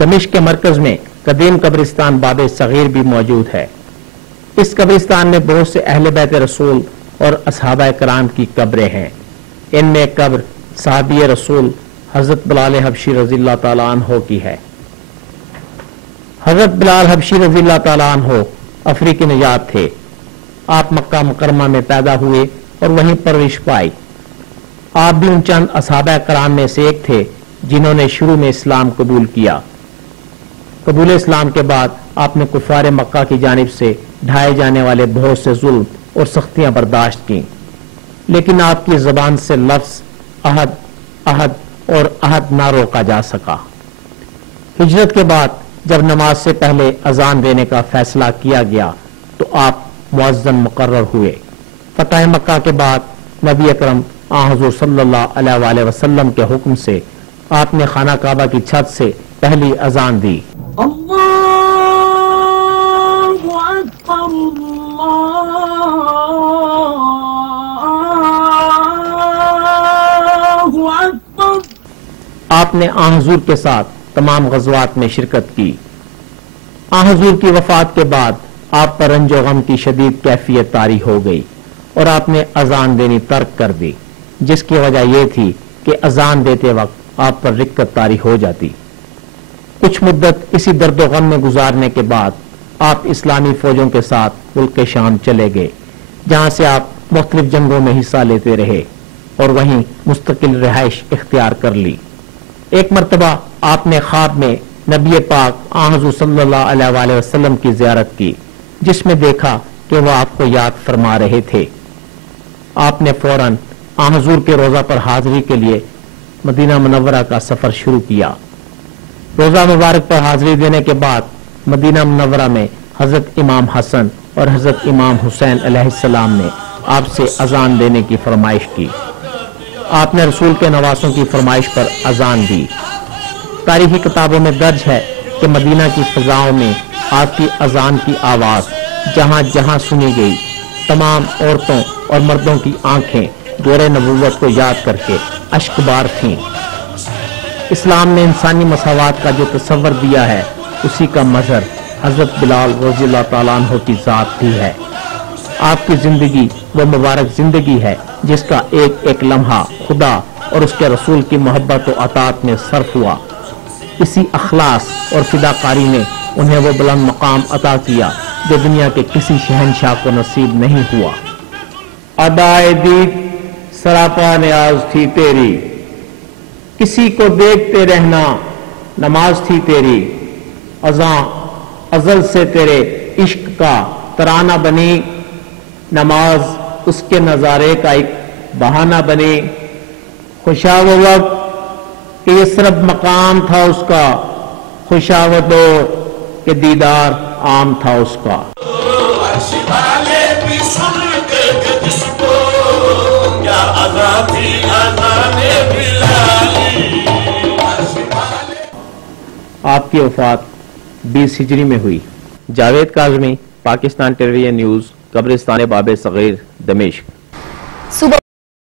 دمشق کے مرکز میں قدیم قبرستان باب صغیر بھی موجود ہے۔ اس قبرستان میں بہت سے اہل بیت رسول اور اصحابہ کرام کی قبریں ہیں۔ ان میں ایک قبر صحابی رسول حضرت بلال حبشی رضی اللہ تعالیٰ عنہ کی ہے۔ حضرت بلال حبشی رضی اللہ تعالیٰ عنہ افریقی نژاد تھے۔ آپ مکہ مکرمہ میں پیدا ہوئے اور وہیں پرورش پائی۔ آپ بھی ان چند اصحابہ کرام میں سے ایک تھے جنہوں نے شروع میں اسلام قبول کیا۔ قبول اسلام کے بعد آپ نے کفار مکہ کی جانب سے ڈھائے جانے والے بہت سے ظلم اور سختیاں برداشت کیں، لیکن آپ کی زبان سے لفظ عہد عہد اور عہد نہ روکا جا سکا۔ ہجرت کے بعد جب نماز سے پہلے اذان دینے کا فیصلہ کیا گیا تو آپ مؤذن مقرر ہوئے۔ فتح مکہ کے بعد نبی اکرم حضور صلی اللہ علیہ وآلہ وسلم کے حکم سے آپ نے خانہ کعبہ کی چھت سے پہلی اذان دی۔ اللہ اکبر اللہ اکبر۔ آپ نے حضور کے ساتھ تمام غزوات میں شرکت کی۔ حضور کی وفات کے بعد آپ پر رنج و غم کی شدید کیفیت طاری ہو گئی اور آپ نے اذان دینی ترک کر دی، جس کی وجہ یہ تھی کہ اذان دیتے وقت آپ پر رکت طاری ہو جاتی۔ کچھ مدت اسی درد و غم میں گزارنے کے بعد آپ اسلامی فوجوں کے ساتھ ملک شام چلے گئے، جہاں سے آپ مختلف جنگوں میں حصہ لیتے رہے اور وہیں مستقل رہائش اختیار کر لی۔ ایک مرتبہ آپ نے خواب میں نبی پاک حضور صلی اللہ علیہ وآلہ وسلم کی زیارت کی، جس میں دیکھا کہ وہ آپ کو یاد فرما رہے تھے۔ آپ نے فوراً حضور کے روضہ پر حاضری کے لیے مدینہ منورہ کا سفر شروع کیا۔ روضہ مبارک پر حاضری دینے کے بعد مدینہ منورہ میں حضرت امام حسن اور حضرت امام حسین علیہ السلام نے آپ سے اذان دینے کی فرمائش کی۔ آپ نے رسول کے نواسوں کی فرمائش پر اذان دی۔ تاریخی کتابوں میں درج ہے کہ مدینہ کی فضاؤں میں آپ کی اذان کی آواز جہاں جہاں سنی گئی، تمام عورتوں اور مردوں کی آنکھیں دور نبوت کو یاد کر کے اشک بار تھیں۔ اسلام نے انسانی مساوات کا جو تصور دیا ہے، اسی کا مظہر حضرت بلال رضی اللہ تعالیٰ عنہ کی ذات بھی ہے۔ آپ کی زندگی وہ مبارک زندگی ہے جس کا ایک ایک لمحہ خدا اور اس کے رسول کی محبت و اطاعت میں صرف ہوا۔ اسی اخلاص اور فداکاری نے انہیں وہ بلند مقام عطا کیا جو دنیا کے کسی شہنشاہ کو نصیب نہیں ہوا۔ ادائے دید سراپا نیاز تھی تیری، کسی کو دیکھتے رہنا نماز تھی تیری، اذاں ازل سے تیرے عشق کا ترانہ بنی، نماز اس کے نظارے کا ایک بہانہ بنی۔ خوشا وہ وقت کہ یثرب مقام تھا اس کا، خوشا وہ دور کہ دیدار عام تھا اس کا۔ آپ کی وفات 20 ہجری میں ہوئی۔ جاوید کاظمی، پاکستان ٹیلی ویژن نیوز، قبرستان باب صغیر، دمشق۔